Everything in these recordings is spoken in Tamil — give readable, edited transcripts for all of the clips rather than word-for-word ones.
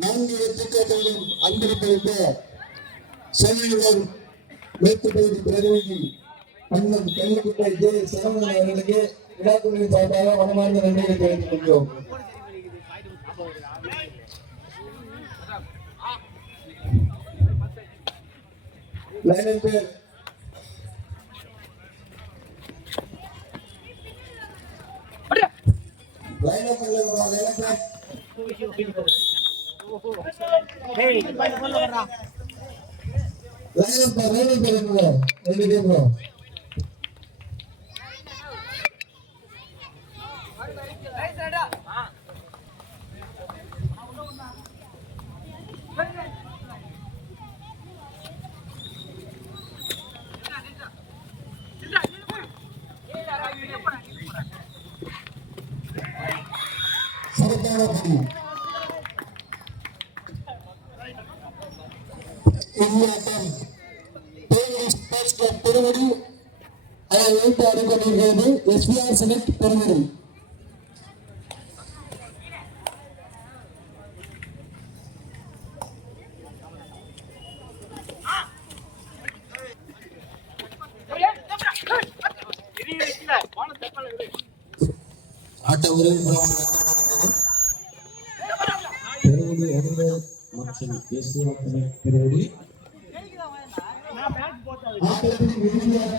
நான்கு வெற்றிக்காரர்களும் அன்பளிப்பளித்த சென்னையுடன் மேற்கு பகுதி பிரதிநிதி அண்ணன் கல்லுக்குட்டை ஜே சரவணன் அவர்களுக்கு விழாக்குழுவின் சார்பாக மனமார்ந்த நன்றியை தெரிவித்துக் கொள்கிறோம். பெருமடி அதை வைத்து ஆடிக்கொண்டிருக்கிறது எஸ்பிஆர் செலக்ட் பெருமடி. ஆட்ட உறவு மற்றும் பெருமடி ஆட்டத்தின் இறுதியாக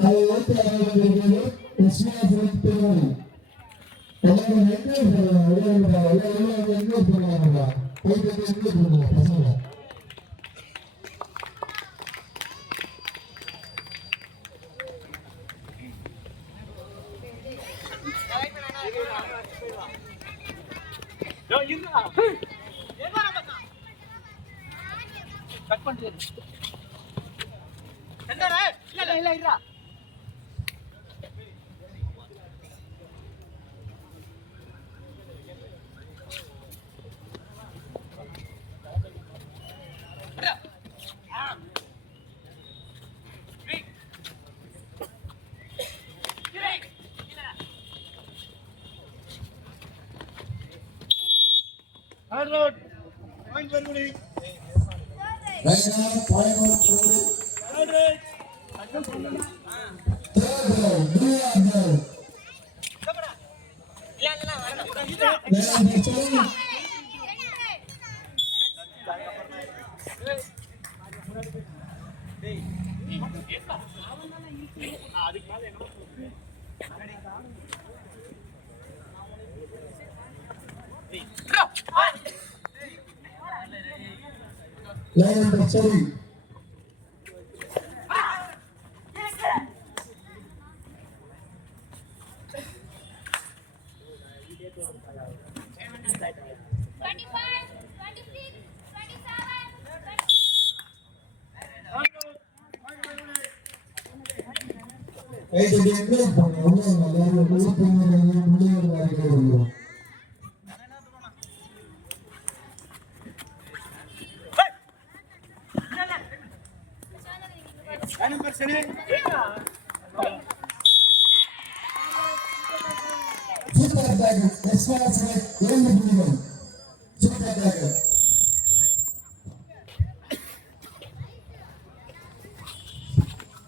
அதை வைத்து ஆடிக்கொண்டிருக்கிறது எஸ்பிஆர் செலக்ட் பெருமடி. எல்லாரும் பசங்க சரி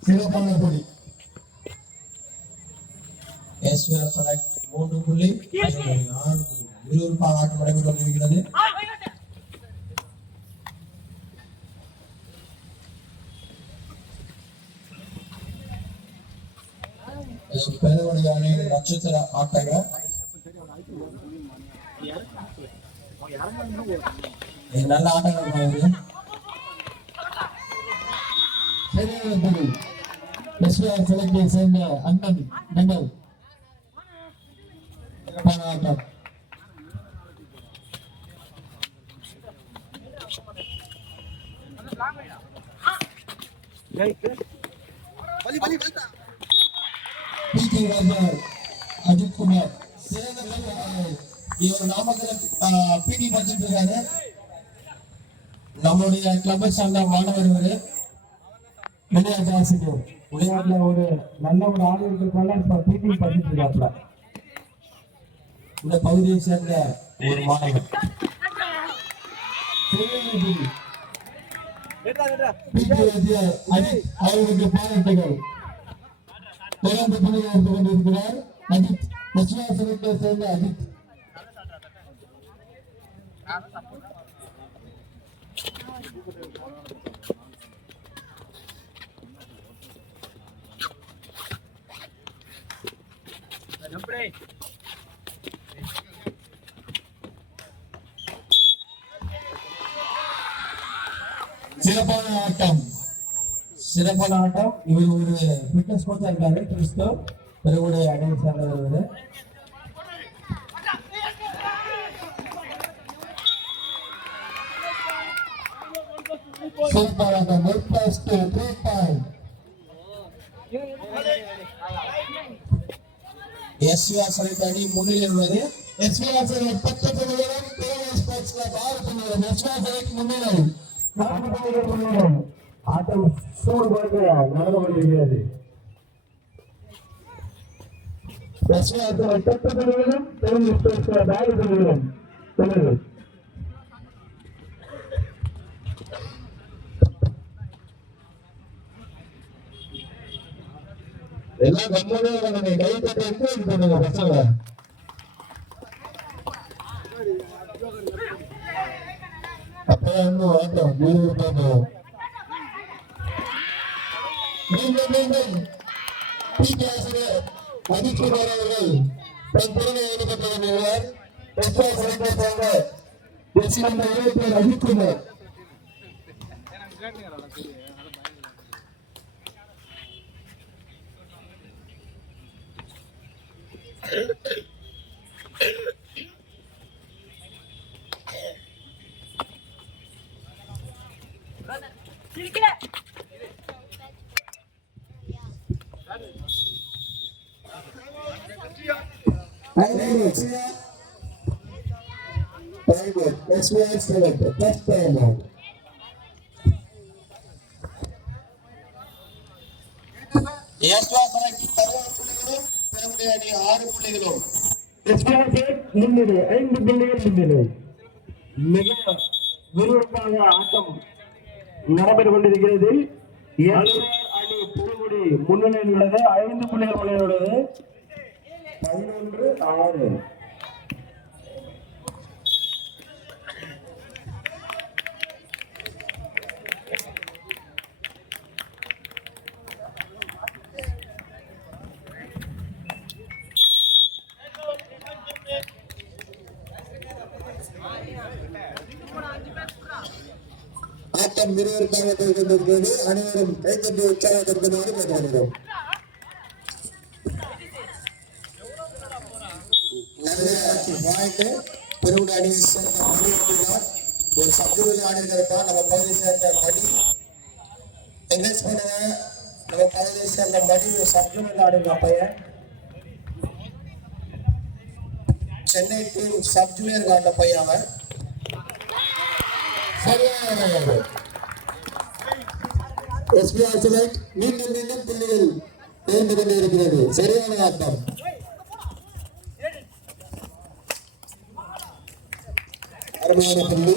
சிவபானபுரி எஸ்ஆர் செலக்ட் 3 புள்ளி 6 விறுவிறுப்பாக ஆட்டம் நடைபெற்று கொண்டிருக்கிறது. பெருவடையான நட்சத்திர ஆட்டங்க நல்ல ஆட்டங்கள் எஸ்ஆர் செலக்டை சேர்ந்த அண்ணன் நெங்கல் ஆட்டம் பிடி ராஜர் அஜித் குமார் சிறந்த வீரர். இவர் நாமக்கல் பிடி படிச்சுட்டு இருக்காரு. நம்மளுடைய கிளப்பை சார்ந்த மாணவர் இவரு விளையாட்டு ஆசிரியர். விளையாட்டுல ஒரு நல்ல ஒரு ஆள் இருக்கிறதுனால இப்ப பிடி படிச்சுட்டு இருக்காப்ல. இந்த பகுதியை சேர்ந்த ஒரு மாணவர் அவர்களுக்கு பாராட்டுகள். தொடர்ந்து பணியை எடுத்துக் கொண்டிருக்கிறார் அஜித். லட்சுமாசனத்தை சேர்ந்த அஜித். சிறப்பான ஆட்டம், சிறப்பான ஆட்டம். இவர் ஒரு ஃபிட்னஸ் கோச்சா இருக்காரு. கிறிஸ்தோ பெருவுடைய அணியை சேர்ந்தவர். சூப்பராக பிளஸ் 3 பாயிண்ட். எஸ்விஆர் அணி முன்னிலை உள்ளது. எஸ்விஆர் 10 புள்ளிகளும் பேரல் ஸ்போர்ட்ஸ் கிளப் 6 புள்ளிகளும். எஸ்விஆர் முன்னிலை 4 புள்ளிகளும். ஆட்டம் சூடு போட்டு நடந்து கொண்டிருக்கிறது. எஸ்விஆர் 10 புள்ளிகளும் பேரல் ஸ்போர்ட்ஸ் கிளப் 6 புள்ளிகளும். எல்லாம் கம்மனே கை தட்டி என்கரேஜ் பண்ணுங்க பசங்க. அப்ப இன்னும் ஆட்டம் மீண்டும் பிடி ஆசிரியர் அஜித் குமார் அவர்கள் தன் திறனை ஈடுபட்டு கொண்டிருக்கிறார். அஜித் குமார் விறுவிறுப்பாக ஆட்டம் நடைபெற்றுக் கொண்டிருக்கிறது. அணி புதுக்குடி முன்னிலையில் உள்ளது. 5 புள்ளிகள் முன்னிலையில் உள்ளது. 11-6. ஆட்டம் விறுவிறுப்பாக கொண்டிருக்கிறது. அனைவரும் கைத்தட்டி உற்சாகத்திற்குமாறு கேட்டுக்கொள்கிறோம். பெருவுட அணியை சேர்ந்த ஒரு சப்ஜூரில் ஆடி இருக்கிறப்பா நம்ம பகுதியை சேர்ந்த மடி என்கரேஜ் பண்ணுங்க. நம்ம பகுதியை சேர்ந்த மடி ஒரு சப்ஜூரில் ஆடுங்க பையன். சென்னை டீம் சப் ஜூனியர் ஆண்ட பையன் அவன். சரியான எஸ்பிஆர் செலக்ட் மீண்டும் மீண்டும் புள்ளிகள் தேர்ந்து கொண்டிருக்கிறது. சரியான ஆட்டம். அருமையான புள்ளி.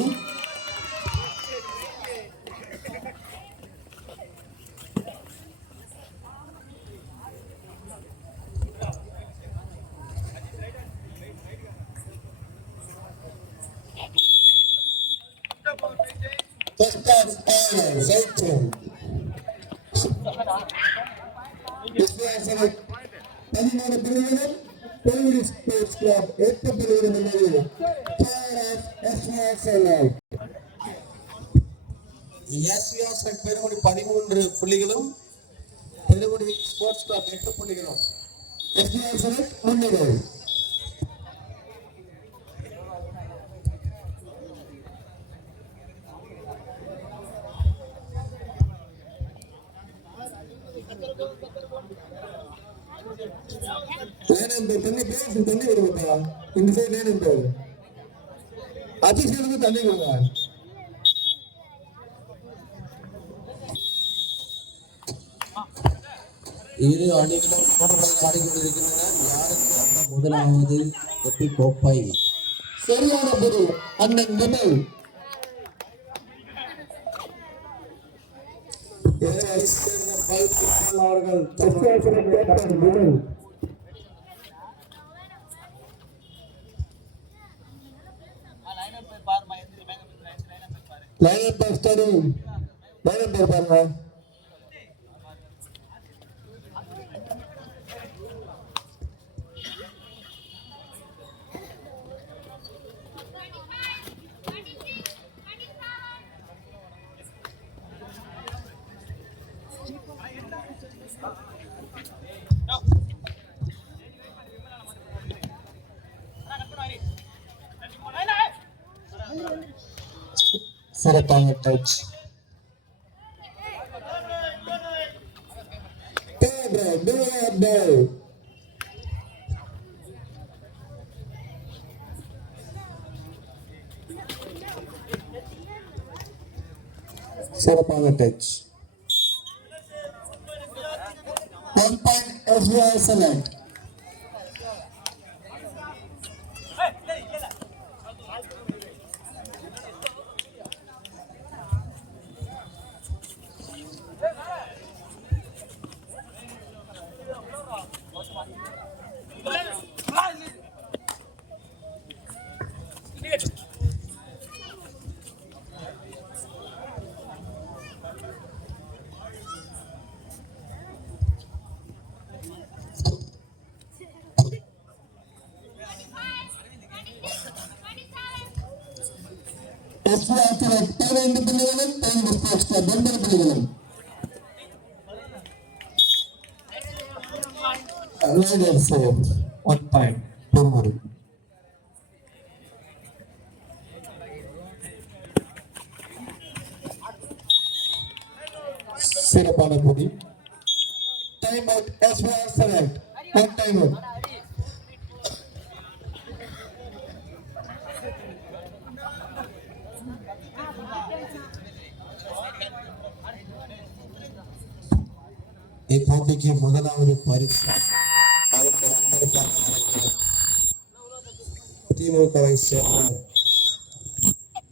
பெருங்குடி 13 புள்ளிகளும் பெருங்குடி ஸ்போர்ட்ஸ் கிளப் 8 புள்ளிகளும். முன்னிலை. லைன் நம்பர் தண்ணி பேசு தண்ணி கொடுங்கப்பா. இந்த சைடு லைன் நம்பர் அதிசயத்துக்கு தண்ணி கொடுங்க. இரு அணிகளும் ஆடிக்கொண்டிருக்கின்றன. யாருக்கு அந்த முதலாவது வெற்றி கோப்பை? சரியான பதில் அண்ணன் விமல். அவர்கள் Vimal line number study line number பாருங்க. சிறப்பான டச். சிறப்பான touch. 1 point SBI Select. SBI Select 15 புள்ளிகளும் 10 ஸ்போர்ட்ஸ் 9 புள்ளிகளும். Riders 1 point பெறுவது. சிறப்பான போட்டி. Time out SBI Select 1 time out. இப்போதைக்கு முதலாவது பரிசு திமுகவை சேர்ந்த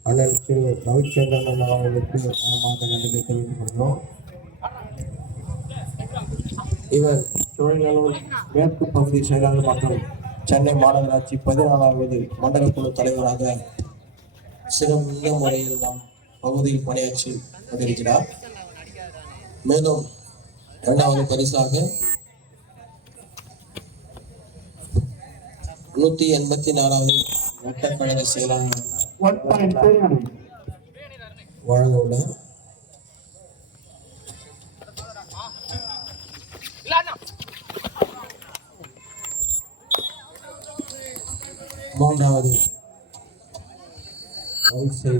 அண்ணன் திரு ரவிச்சந்திரன் அவர்களுக்கு மனமார்ந்த நன்றியை தெரிவித்துக் கொள்கிறோம். இவர் தொழிலாளர் மேற்கு பகுதி செயலாளர் மற்றும் சென்னை மாநகராட்சி 14வது மண்டல குழு தலைவராக சிறந்த முறையில் நம் பகுதியில் பணியாற்றி கொண்டிருக்கிறார். மேலும் இரண்டாவது பரிசாக 184வது வட்டக்கழக செயலாளர் வழங்க உள்ளார். மூன்றாவது பரிசை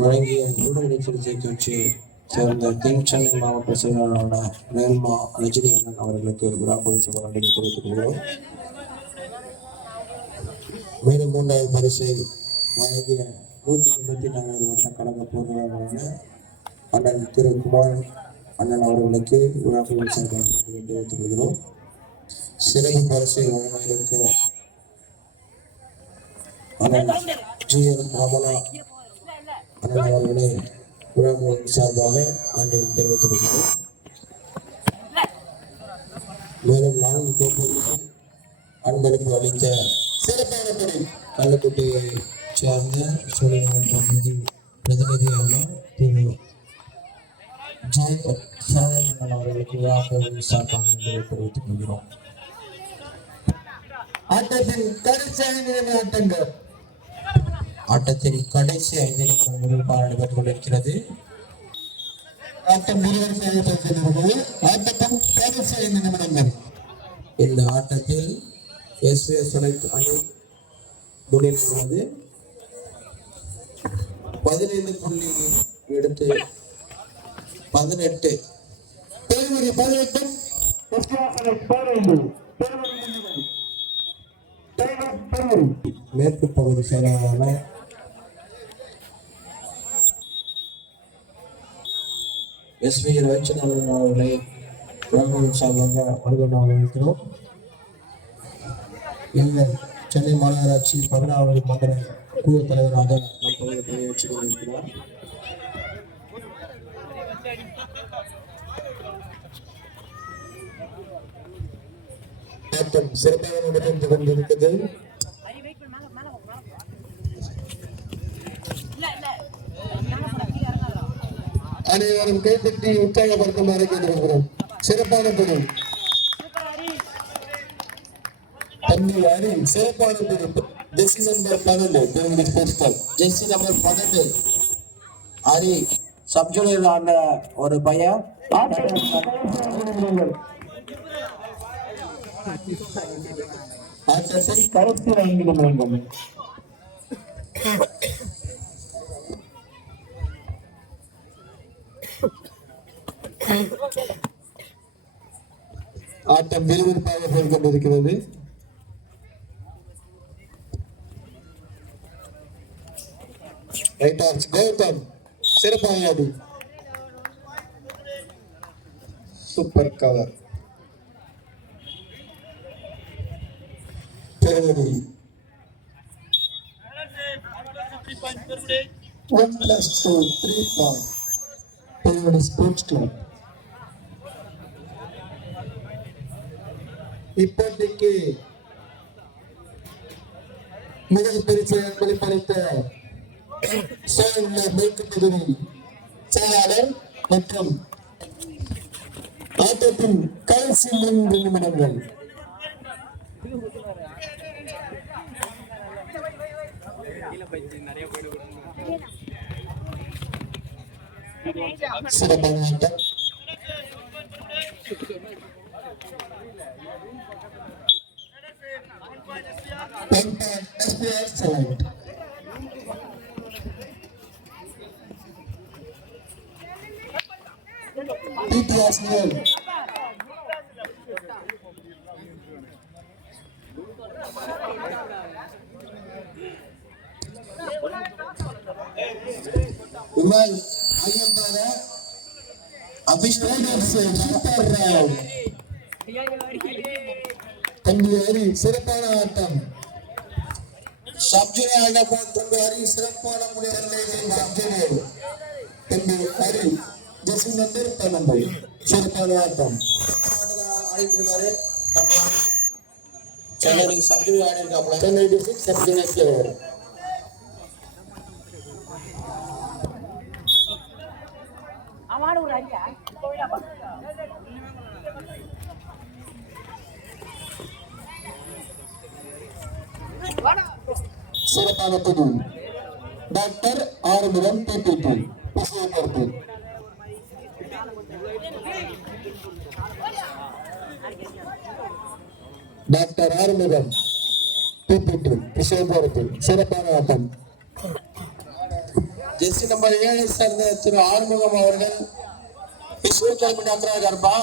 வழங்கிய உடனடி சிகிச்சை கட்சியை சேர்ந்த தென் சென்னை மாவட்ட செயலாளரான ரேல்மா ரஜினி அண்ணன் அவர்களுக்கு விழா பரிசு வழங்கி தெரிவித்துக் கொள்கிறோம். மேலும் மூன்றாவது பரிசை வழங்கிய 184வது வட்ட கழக பொருளாளரான அண்ணன் திரு குமார் அண்ணன் அவர்களுக்கு விழா பரிசு தெரிவித்துக் கொள்கிறோம். சிறப்பு பரிசை வழங்க இருக்க அண்ணன் GL ராமலா அண்ணன் அவர்களை விழாக்களின் சார்பாக நன்றி தெரிவித்துக் கொள்கிறோம். மேலும் 4 கோப்பைகளுக்கும் அன்பளிப்பு அளித்த சிறப்பான கள்ளக்குட்டையை சேர்ந்த சூழல் பகுதி பிரதிநிதியான திரு ஜெய சரவணன் அவர்களுக்கு விழாக்களின் சார்பாக நன்றி தெரிவித்துக் கொள்கிறோம். ஆட்டத்தின் கடைசி 5 நிமிடங்கள் ஆட்டத்தின் கடைசி 5 நிமிடங்கள் நடைபெற்றுக் கொண்டிருக்கிறது. ஆட்டம் நிறைவடைகிறது. ஆட்டத்தின் கடைசி 5 நிமிடங்கள். இந்த ஆட்டத்தில் SBI Select அணி முன்னிலை உள்ளது. 15 புள்ளி எடுத்து 18 18 மேற்கு பகுதி செயலாளரான எஸ்வி ரவிச்சந்திரன் அவர்களை ராகுல் சார்பாக வருகை இருக்கிறோம். இவர் சென்னை மாநகராட்சி 16வது மண்டல குழு தலைவராக நம் பணியாற்றி கொண்டிருக்கிறார். சிறப்பாக நடைபெற்று கொண்டிருக்கிறது. அனைவரும் கைப்பற்றி உற்சாகப்படுத்துமாறு கேட்டுக்கொள்கிறோம். சிறப்பான பணி தம்பி ஹரி, சிறப்பான பணி. Jersey number 12 Jersey number 12 Hari sub junior ஆண்ட ஒரு பையன். ஆட்டத்தை கருத்து வாங்கிட வேண்டும். ஆட்டம் விறுவிறுப்பாக போய் கொண்டிருக்கிறது. கௌதம் சிறப்பாக ஆடி super cover. Peruvadi 1+2 3 point. Peruvadi sports club இப்போதைக்கு முதல் பரிசை அன்பளிப்பளித்த மேற்கு பகுதி செயலாளர் மற்றும் ஆட்டத்தின் கடைசி 3 நிமிடங்கள். சிறப்பான ஆட்டம். Well, சிறப்பான ஆட்டம். சப்ஜூனியர் ஆட தம்பி ஹரி சிறப்பான முடிவுகளை தம்பி ஹரி ஜெர்சி நம்பர் 12 சிறப்பான ஆட்டம் ஆடிட்டு இருக்காரு. சென்னை சப்ஜூனியர் ஆடி இருக்காப்ல. Chennai district sub junior player. சிறப்பான புது டாக்டர் ஆறுமுகம் PPT விஷயப்படுத்து. டாக்டர் ஆறுமுகம் PPT விஷயப்படுத்து. சிறப்பான ஆட்டம். ஜெர்சி நம்பர் 7 சேர்ந்த திரு ஆறுமுகம் அவர்கள் கர்ப்பா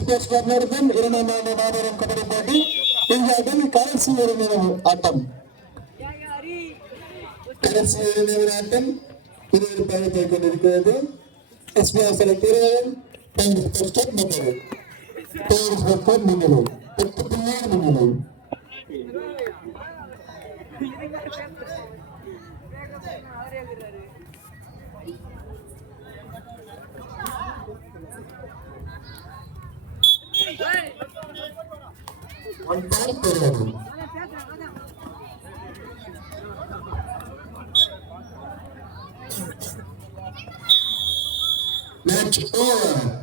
ஸ்போர்ட்ஸ் கிளப் நடத்தும் 2ஆம் ஆண்டு மாபெரும் கபடி போட்டி. இந்தியாவின் கடைசி ஒரு நினைவு ஆட்டம். கடைசி ஒரு நினைவு ஆட்டம் விறுவிறுப்பாக போய் கொண்டிருக்கிறது. SBR செலக்ட் 20 ஸ்போர்ட்ஸ் கிளப் முன்னிலை. ஸ்போர்ட்ஸ் கிளப் முன்னிலை 8 முன்னிலை. Match over.